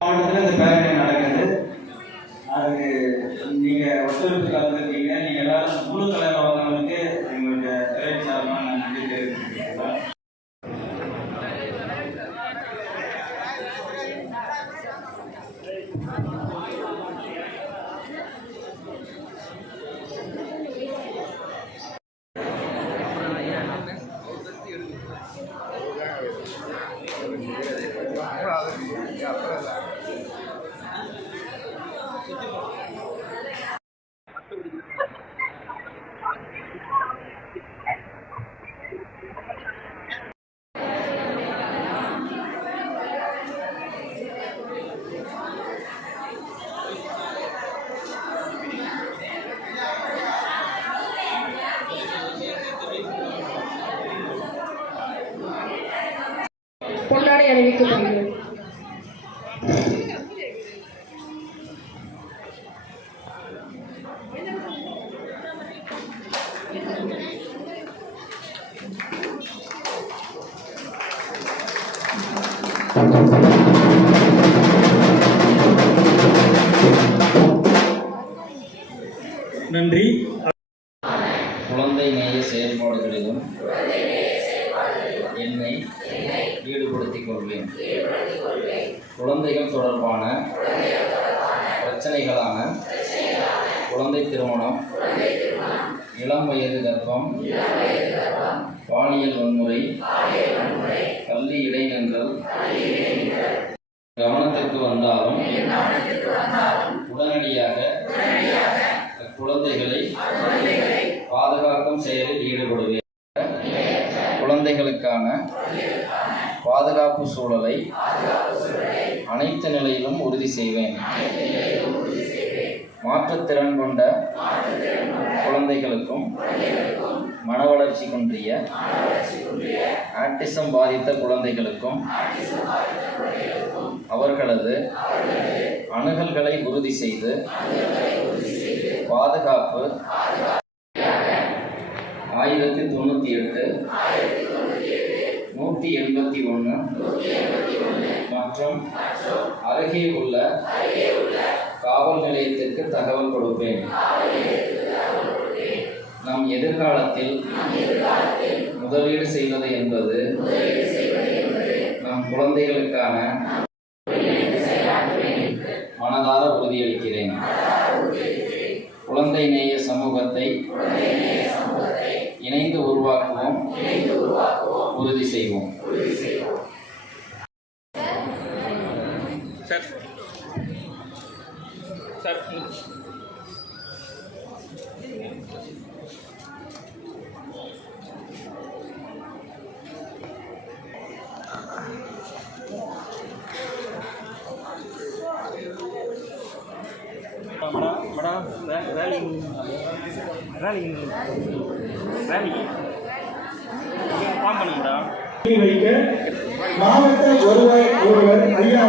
மாவட்டத்தில் இந்த பேரணி நடக்குது. அதுக்கு நீங்கள் ஒத்துழைப்பு கலந்துருக்கீங்க. நீங்கள் எல்லாரும் முழு கலைவர்களுக்கு எங்களுடைய திரை சார்பாக நான் நன்றி தெரிவித்துக்கிறேன். கொண்டாடி அறிவிக்கப்படுகிறது. நன்றி. குழந்தை நேய செயல்பாடுகளிலும் என்னை ஈடுபடுத்திக் கொள்வேன். குழந்தைகள் தொடர்பான பிரச்சனைகளான குழந்தை திருமணம், இளம் வயது கர்ப்பம், பாலியல் வன்முறை, கல்வி இடைநின்றல் கவனத்திற்கு வந்தாலும் உடனடியாக குழந்தைகளை பாதுகாக்கும் செயலில் ஈடுபடுவேன். குழந்தைகளுக்கான பாதுகாப்பு சூழலை அனைத்து நிலையிலும் உறுதி செய்வேன். மாற்றுத்திறன் கொண்ட குழந்தைகளுக்கும் மன வளர்ச்சி குன்றிய ஆட்டிசம் பாதித்த குழந்தைகளுக்கும் அவர்களது அணுகல்களை உறுதி செய்து பாதுகாப்பு 1098, 181 மற்றும் அருகே உள்ள காவல் நிலையத்திற்கு தகவல் கொடுப்பேன். நம் எதிர்காலத்தில் முதலீடு செய்வது என்பது நம் குழந்தைகளுக்கான மனதார உறுதியளிக்கிறேன். குழந்தை நேய சமூகத்தை இணைந்து உருவாக்குவோம், உறுதி செய்வோம். மாவட்ட ஒருவர் ஐயா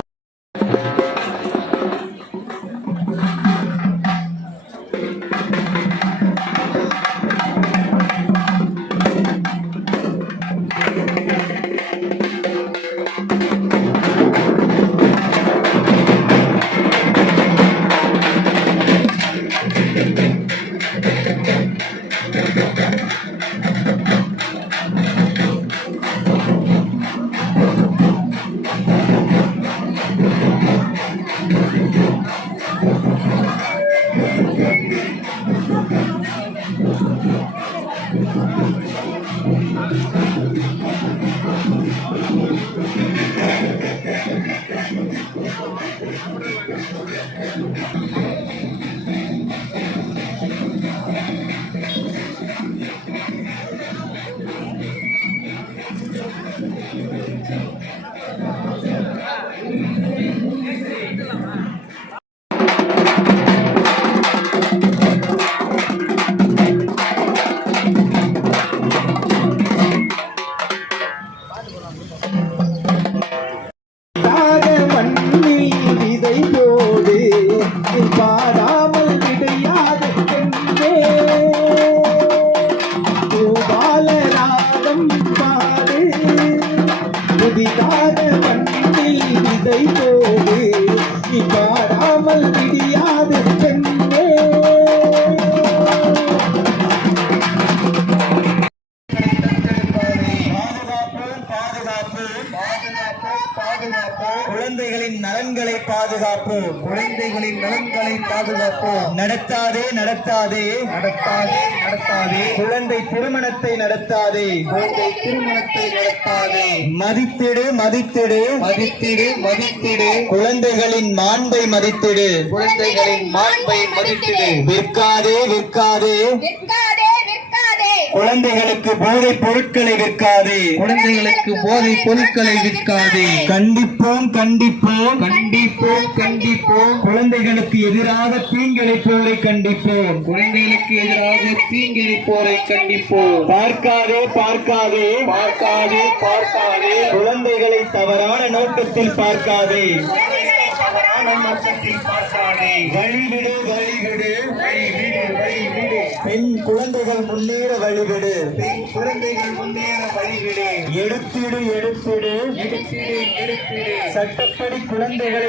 விதை போடு பாடா குழந்தைகளின் நலன்களை பாதுகாப்போம். நடத்தாதே நடத்தாதே நடத்தாதே நடத்தாதே குழந்தை திருமணத்தை நடத்தாதே குழந்தை திருமணத்தை நடத்தாதே. மதித்திடு மதித்திடு மதித்திடு மதித்திடு குழந்தைகளின் மாண்பை மதித்திடு குழந்தைகளின் மாண்பை மதித்திடு. விற்காதே விற்காதே விற்காதே விற்காதே குழந்தைகளுக்கு போதைப் பொருட்களை விற்காதே குழந்தைகளுக்கு போதை பொருட்களை விற்காதே. கண்டிப்போம் கண்டிப்போம் கண்டிப்போம் கண்டிப்போம் குழந்தைகளுக்கு எதிராக தீங்கிழைப்போரை கண்டிப்போம் குழந்தைகளுக்கு எதிராக தீங்கிழைப்போரை கண்டிப்போம். பார்க்காதே பார்க்காதே பார்க்காதே பார்க்காதே குழந்தைகளை தவறான நோக்கத்தில் பார்க்காதே தவறான நோக்கத்தில் பார்க்காதே. வழிவிடு வழிவிடு வழிவிடு வழிவிடு பெண் குழந்தைகள் முன்னேற வழிவிடு பெண் குழந்தைகள் முன்னேற வழிவிடு. எடுத்திடு எடுத்திடு எடுத்திடு எடுத்திடு சட்டப்படி குழந்தைகளை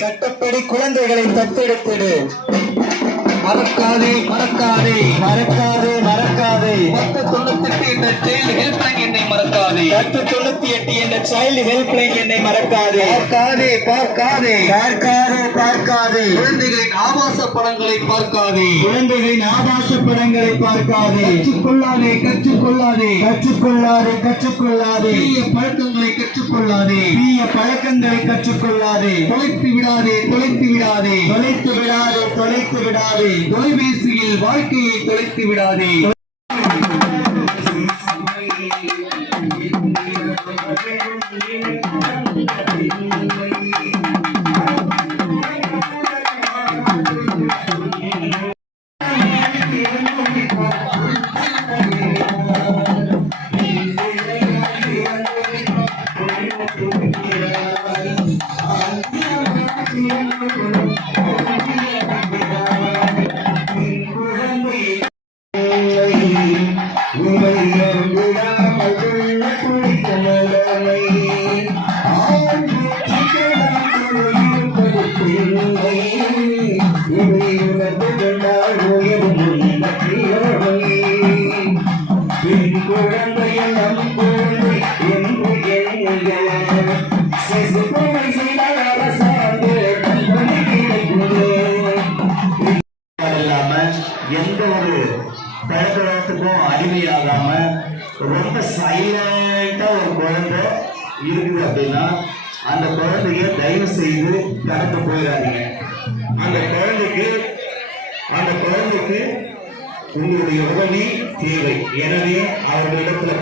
சட்டப்படி குழந்தைகளை தத்தெடுத்திடு மறக்காதே மறக்காதே மறக்காதே மறக்காதே 1098 என்ற சைல்டு ஹெல்ப்லைன் எண்ணை மறக்காதே. 1098 என்ற சைல்டு ஹெல்ப்லைன் என்னை மறக்காதே பார்க்காதே பார்க்காதே பார்க்காதே பார்க்காதே குழந்தைகளின் ஆபாச படங்களை பார்க்காதே. குழந்தைகளின் ஆபாச படங்களை பார்க்காதே கற்றுக்கொள்ளாதே கற்றுக்கொள்ளாதே கற்றுக்கொள்ளாதே கற்றுக்கொள்ளாதே தீய பழக்கங்களை கற்றுக்கொள்ளாதே. தீய பழக்கங்களை கற்றுக்கொள்ளாதே தொலைத்து விடாதே தொலைத்து விடாதே தொலைத்து விடாதே தொலைத்து விடாதே தொலைபேசியில் வாழ்க்கையை தொலைத்து விடாதே. எந்த ஒரு பழக்கத்துக்கும் அடிமையாகாம ரொம்ப சைலண்டா ஒரு குழந்தை இருக்குது அப்படின்னா அந்த குழந்தைய தயவு செய்து கடந்து போயிடாதீங்க. அந்த குழந்தைக்கு உங்களுடைய உதவி தேவை. எனவே அவர்களிடத்துல